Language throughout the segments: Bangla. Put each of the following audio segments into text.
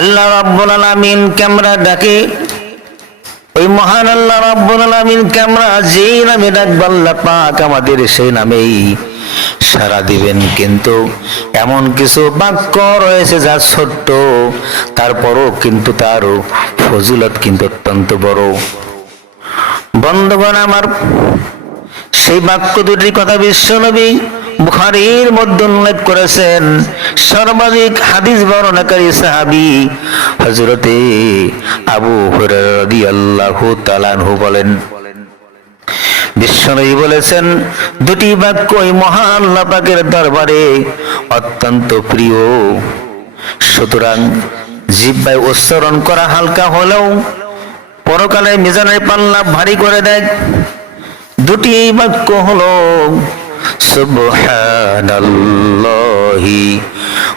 আল্লাহ রাব্বুল আলামিনকে আমরা ডাকি, ওই মহান আল্লাহ রাব্বুল আলামিনকে আমরা যেই নামে ডাকবো আল্লাহ পাক আমাদের সেই নামেই সাড়া দিবেন। কিন্তু এমন কিছু বাক্য রয়েছে যা ছোট্ট, তারপরও কিন্তু তার ফজিলত কিন্তু অত্যন্ত বড়। বন্ধুগণ আমার, সেই বাক্য দুটির কথা বিশ্বনবী বুখারীর মধ্যে উল্লেখ করেছেন। সর্বাধিক হাদিস বর্ণনাকারী সাহাবী হযরতে আবু হুরায়রা রাদিয়াল্লাহু তাআলা আনহু বলেন, বিশ্বনবী বলেছেন, দুটি বাক্য ওই মহান আল্লাহ পাকের দরবারে অত্যন্ত প্রিয়, সুতরাং জিহ্বায় উচ্চারণ করা হালকা হলেও পরকালে মিজানের পাল্লা ভারী করে দেয়। দুটি বাক্য হলো সুবহানাল্লাহি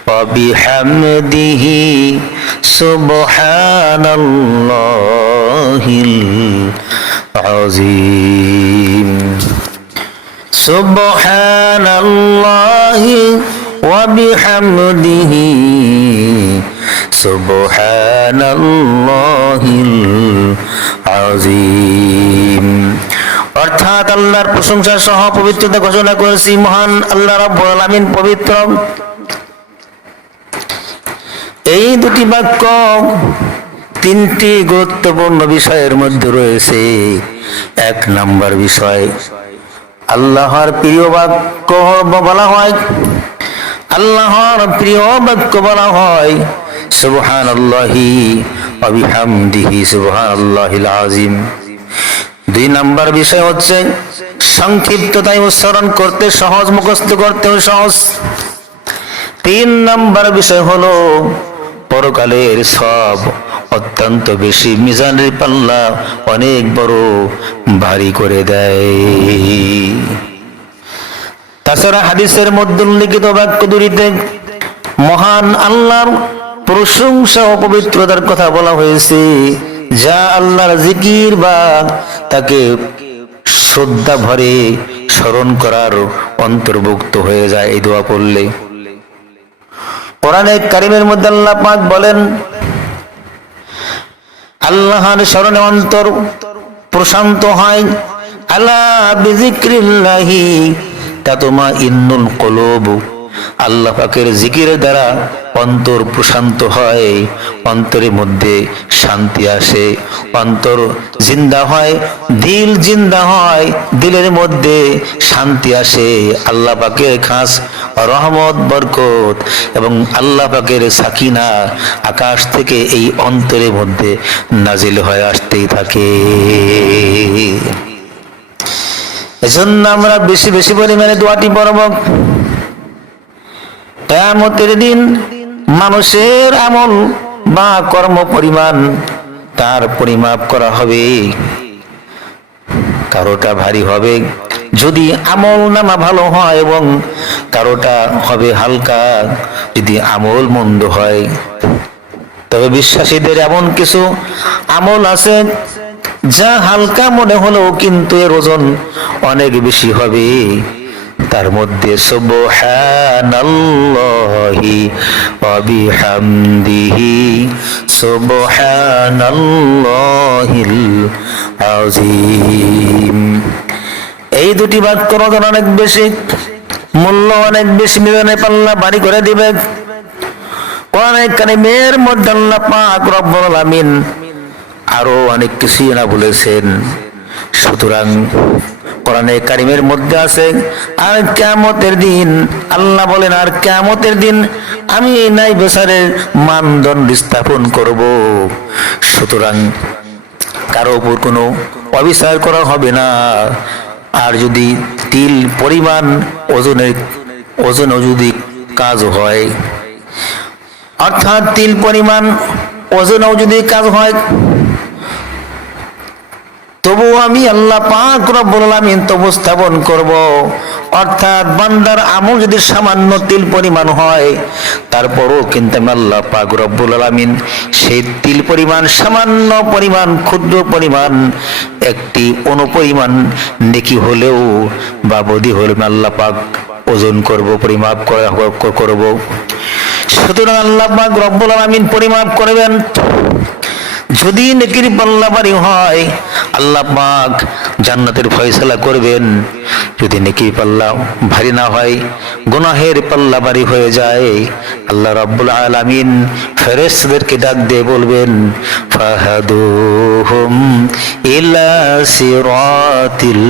ওয়া বিহামদিহি সুবহানাল্লাহিল আযীম। সুবহানাল্লাহি ওয়া বিহামদিহি সুবহানাল্লাহিল আযীম। অর্থাৎ আল্লাহর প্রশংসা সহ পবিত্রতা ঘোষণা করেছি, মহান আল্লাহ রাব্বুল আলামিন পবিত্র। এই দুটি বাক্য তিনটি গুরুত্বপূর্ণ বিষয়ের মধ্যে রয়েছে। এক নম্বর বিষয়, আল্লাহর প্রিয় বাক্য বলা হয়, আল্লাহর প্রিয় বাক্য বলা হয় সুবহানাল্লাহি ওয়া বিহামদিহি সুবহানাল্লাহিল আযীম। দুই নাম্বার বিষয় হচ্ছে সংক্ষিপ্ততায় উচ্চারণ করতে সহজ, মুখস্থ করতেও সহজ। তিন নাম্বার বিষয় হলো পরকালের সব অত্যন্ত বেশি, মিজানের পাল্লা অনেক বড় ভারী করে দেয়। তাছাড়া হাদিসের মধ্যে উল্লিখিত বাক্য দুটিতে মহান আল্লাহর প্রশংসা ও পবিত্রতার কথা বলা হয়েছে, যা আল্লাহর জিকির বা তাকে শ্রদ্ধা ভরে স্মরণ করার অন্তর্ভুক্ত হয়ে যায় এই দোয়া পড়লে। কোরআনে কারীমের মধ্যে আল্লাহ পাক বলেন, আল্লাহর স্মরণে অন্তর প্রশান্ত হয়। আলা বিযিক্রিল্লাহি তাতমাইন্নুল কুলুব। আল্লাহ পাকের জিকিরের দ্বারা অন্তর প্রশান্ত হয়, অন্তরের মধ্যে শান্তি আসে, অন্তর জিন্দা হয়, দিল জিন্দা হয়, দিলের মধ্যে শান্তি আসে। আল্লাহ পাকের খাস রহমত, বরকত এবং আল্লাহ পাকের সাকিনা আকাশ থেকে এই অন্তরের মধ্যে নাজিল হয়ে আসতেই থাকে। এজন্য আমরা বেশি বেশি পরিমাণে দোয়াটি পড়ব। কিয়ামতের দিন মানুষের আমল বা কর্ম পরিমাণ তার পরিমাপ করা হবে। কারোটা ভারী হবে যদি আমল নামা ভালো হয়, এবং কারোটা হবে হালকা যদি আমল মন্দ হয়। তবে বিশ্বাসীদের এমন কিছু আমল আছে যা হালকা মনে হলেও কিন্তু এর ওজন অনেক বেশি হবে। তার মধ্যে সুবহানাল্লাহি ওয়া বিহামদিহি সুবহানাল্লাহিল আযীম। এই দুটি বাক্যর ওজন অনেক বেশি, মূল্য অনেক বেশি, মিজানের পাল্লা ভারী করে দিবে। কোরআনে কারীমের মধ্যে আল্লাহ পাক রব্বুল আলামিন আরো অনেক কিছুই না বলেছেন। সুতরাং কোরআনে কারীমের মধ্যে আছে, আর কিয়ামতের দিন আল্লাহ বলেন, আর কিয়ামতের দিন আমি নাই বিচারের মানদণ্ড স্থাপন করব। সুতরাং কারো উপর কোনো অবিচার করা হবে না। আর যদি তিল পরিমাণ ওজনও যদি কাজ হয়, অর্থাৎ তিল পরিমাণ ওজনও যদি কাজ হয়, তবু আমি আল্লাহ পাক রব্বুল আলামিন তবু স্থাপন করব। অর্থাৎ বান্দার আমল যদি সামান্য তিল পরিমাণ হয়, তারপরও কিন্তু আমি আল্লাহ পাক রব্বুল আলামিন সেই তিল পরিমাণ, সামান্য পরিমাণ, ক্ষুদ্র পরিমাণ একটি অনুপরিমাণ নেকি হলেও বা বদি হলেও আল্লাহ পাক ওজন করব, পরিমাপ করব। সুতরাং আল্লাহ পাক রব্বুল আলামিন পরিমাপ করবেন। যদি নেকির পাল্লা ভারী হয় আল্লাহ পাক জান্নাতের ফয়সালা করবেন, যদি নেকির পাল্লা ভারী না হয়, গুনাহের পাল্লা ভারী হয়ে যায়, আল্লাহ রাব্বুল আলামিন ফেরেশতাদেরকে ডাক দিয়ে বলবেন ফাহাদুহুম ইলা সিরাতিল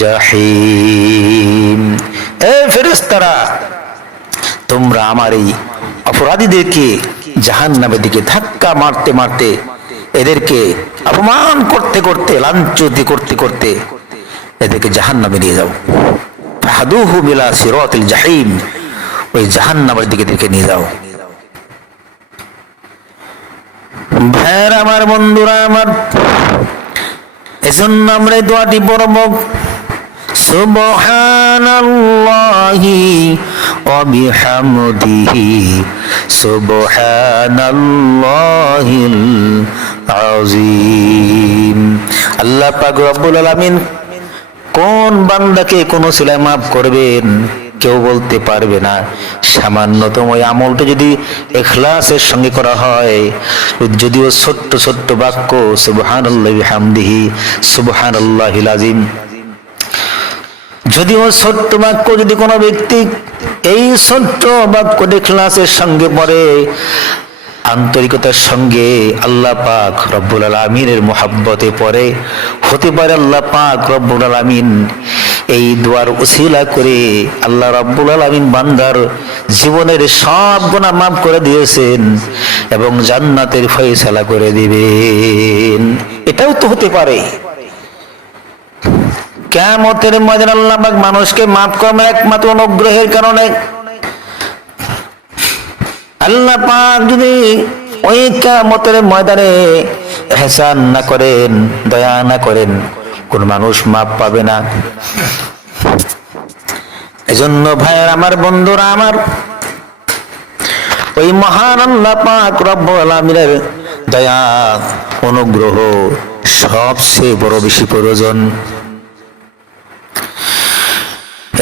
জাহিম। এ ফেরেশতারা, তোমরা আমার এই অপরাধীদেরকে জাহান্নামের দিকে ধাক্কা মারতে মারতে, এদেরকে অপমান করতে করতে, লাঞ্ছিত করতে করতে এদেরকে জাহান্নামে নিয়ে যাও। ফাহাদুহুম ইলা সিরাতিল জাহিম, ওই জাহান্নামের দিকে এদেরকে নিয়ে যাও। ভাইয়েরা আমার, বন্ধুরা আমার, এজন্য আমরা এই দোয়াটি পড়ব, সুবহানাল্লাহি ওয়া বিহামদিহি সুবহানাল্লাহিল আযীম। আল্লাহ পাক রব্বুল আলামিন কোন বান্দাকে কোন সিলাই মাফ করবেন কেউ বলতে পারবে না। সামান্যতম ওই আমলটা যদি ইখলাসের সঙ্গে করা হয়, যদিও ছোট্ট ছোট্ট বাক্য সুবহানাল্লাহি বিহামদিহি সুবহানাল্লাহিল আযীম, যদিও ছোট্ট বাক্য যদি কোনো ব্যক্তি এই ছোট্ট বাক্য ইখলাসের সঙ্গে পড়ে, আন্তরিকতার সঙ্গে আল্লাহ পাক রব্বুল আলামিনের মুহাব্বতে পড়ে, হতে পারে আল্লাহ পাক রব্বুল আলামিন এই দুয়ার উসিলা করে আল্লাহ রব্বুল আলামিন বান্দার জীবনের সব গুনাহ মাফ করে দিয়েছেন এবং জান্নাতের ফয়সালা করে দিবেন। এটাও তো হতে পারে। কিয়ামতের ময়দানে আল্লাহ পাক মানুষকে মাফ করবেন একমাত্র অনুগ্রহের কারণে। আল্লাহ পাক যদি ওই কিয়ামতের ময়দানে ইহসান না করেন, দয়া না করেন, কোন মানুষ মাফ পাবে না। এজন্য ভাইয়ের আমার, বন্ধুরা আমার, ওই মহান আল্লাহ পাক রব্বুল আলামিনের দয়া অনুগ্রহ সবচেয়ে বড় বেশি প্রয়োজন।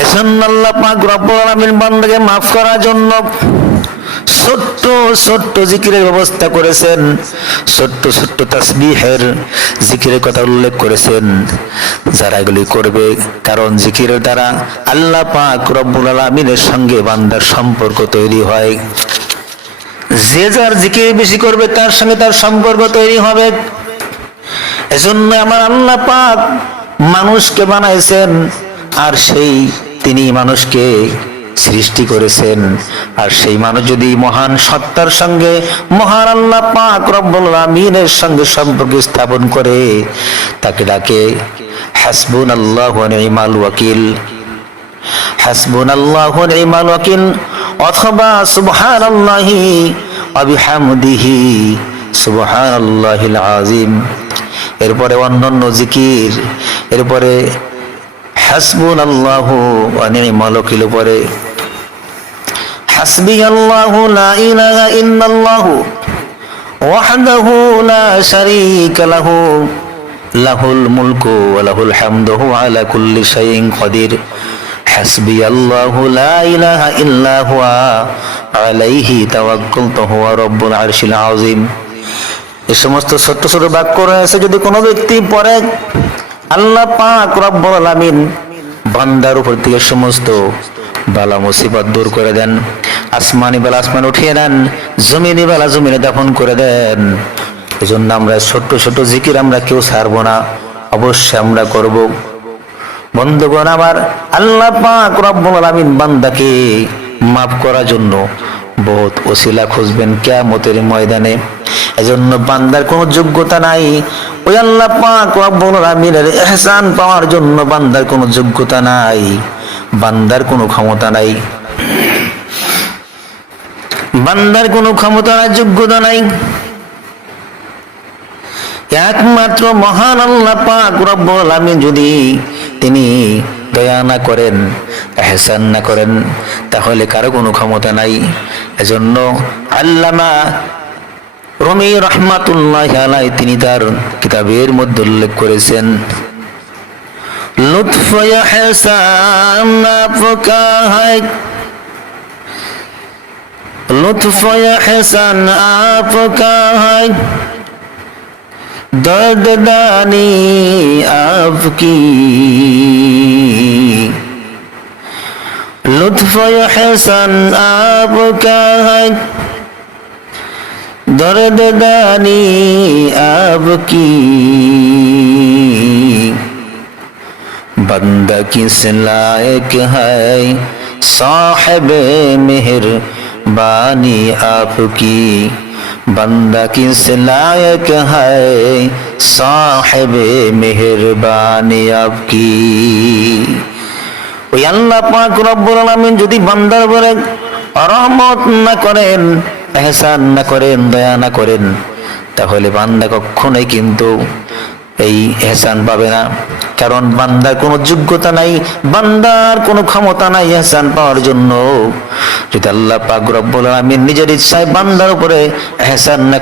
এজন্য আল্লাহ পাক রব্বুল আলামিন বান্দাকে মাফ করার জন্য ছোট্ট ছোট্ট জিকিরের ব্যবস্থা করেছেন, ছোট্ট ছোট্ট তাসবিহের জিকিরের কথা উল্লেখ করেছেন, যারা এগুলি করবে। কারণ জিকিরের দ্বারা আল্লাহ পাক রব্বুল আলামিনের সঙ্গে বান্দার সম্পর্ক তৈরি হয়। যে যার জিকির বেশি করবে তার সঙ্গে তার সম্পর্ক তৈরি হবে। এজন্য আমার আল্লাহ পাক মানুষকে বানাইছেন, আর সেই তিনি মানুষকে সৃষ্টি করেছেন। আর সেই মানুষ যদি মহান সত্তার সঙ্গে, মহান আল্লাহ পাক রব্বুল আলামিনের সঙ্গে সম্পর্ক স্থাপন করে, তাকে ডাকে হাসবুনাল্লাহু ওয়া নি'মাল ওয়াকিল, হাসবুনাল্লাহু ওয়া নি'মাল ওয়াকিল, অথবা সুবহানাল্লাহি ওয়া বিহামদিহি সুবহানাল্লাহিল আযীম। এরপরে অন্যান্য জিকির, এরপরে হাসবুনাল্লাহু ওয়া নি'মাল ওয়াকিল, পরে হাসবিয়াল্লাহু লা ইলাহা ইল্লাল্লাহু ওয়াহদাহু লা শারীকা লাহু লাহুল মুলকু ওয়া লাহুল হামদু ওয়া আলা কুল্লি শাইইন কাদির, হাসবিয়াল্লাহু লা ইলাহা ইল্লা হুয়া আলাইহি তাওয়াক্কালতু হুয়া রাব্বুল আরশিল আযীম। এই সমস্ত ছোট ছোট বাক্য রয়েছে, যদি কোনো ব্যক্তি পড়ে আল্লাহ পাক রব্বুল আলামিন বান্দার উপর থেকে সমস্ত বালা মুসিবত দূর করে দেন। আসমানি বালা আসমান উঠিয়ে দেন, জমিনি বালা জমিনে দাফন করে দেন। এজন্য আমরা ছোট ছোট জিকির আমরা কেউ ছাড়বো না, অবশ্যই আমরা করব। বন্ধুগণ আমার, আল্লাহ পাক রব্বুল আলামিন বান্দাকে মাফ করার জন্য বহুত ওসিলা খুঁজবেন কিয়ামতের ময়দানে। এজন্য বান্দার কোনো যোগ্যতা নাই, ওই আল্লাহ পাক রব্বুল আলামিনের ইহসান পাওয়ার জন্য বান্দার কোনো যোগ্যতা নাই, বান্দার কোনো ক্ষমতা নাই, বান্দার কোনো ক্ষমতা নাই, যোগ্যতা নাই। একমাত্র মহান আল্লাহ পাক রব্বুল আলামিন যদি তিনি দয়া না করেন, ইহসান না করেন, তাহলে কারো কোনো ক্ষমতা নাই। এজন্য আল্লামা রুমি রাহমাতুল্লাহি আলাইহি তিনি তার কিতাবের মধ্যে উল্লেখ করেছেন, लुत्फ एहसान आपका है, लुत्फ एहसान आपका है, दर्द दानी आपकी, लुत्फ एहसान आपका है, दर्द दानी आपकी। बंदा किस लायक है साहिब मेहरबानी आपकी, बंदा किस लायक है साहिब मेहरबानी आपकी। ওই আল্লাহ পাক রব্বুল আলামিন যদি বান্দার উপরে রহমত না করেন, ইহসান না করেন, দয়া না করেন, তাহলে বান্দা কখনোই কিন্তু এই ইহসান পাবে না। কারণ বান্দার কোনো যোগ্যতা নাই, বান্দার কোনো ক্ষমতা নাই ইহসান পাওয়ার জন্য। যদি আল্লাহ পাক রব্বুল আলামিন নিজের ইচ্ছায় বান্দার উপরে ইহসান না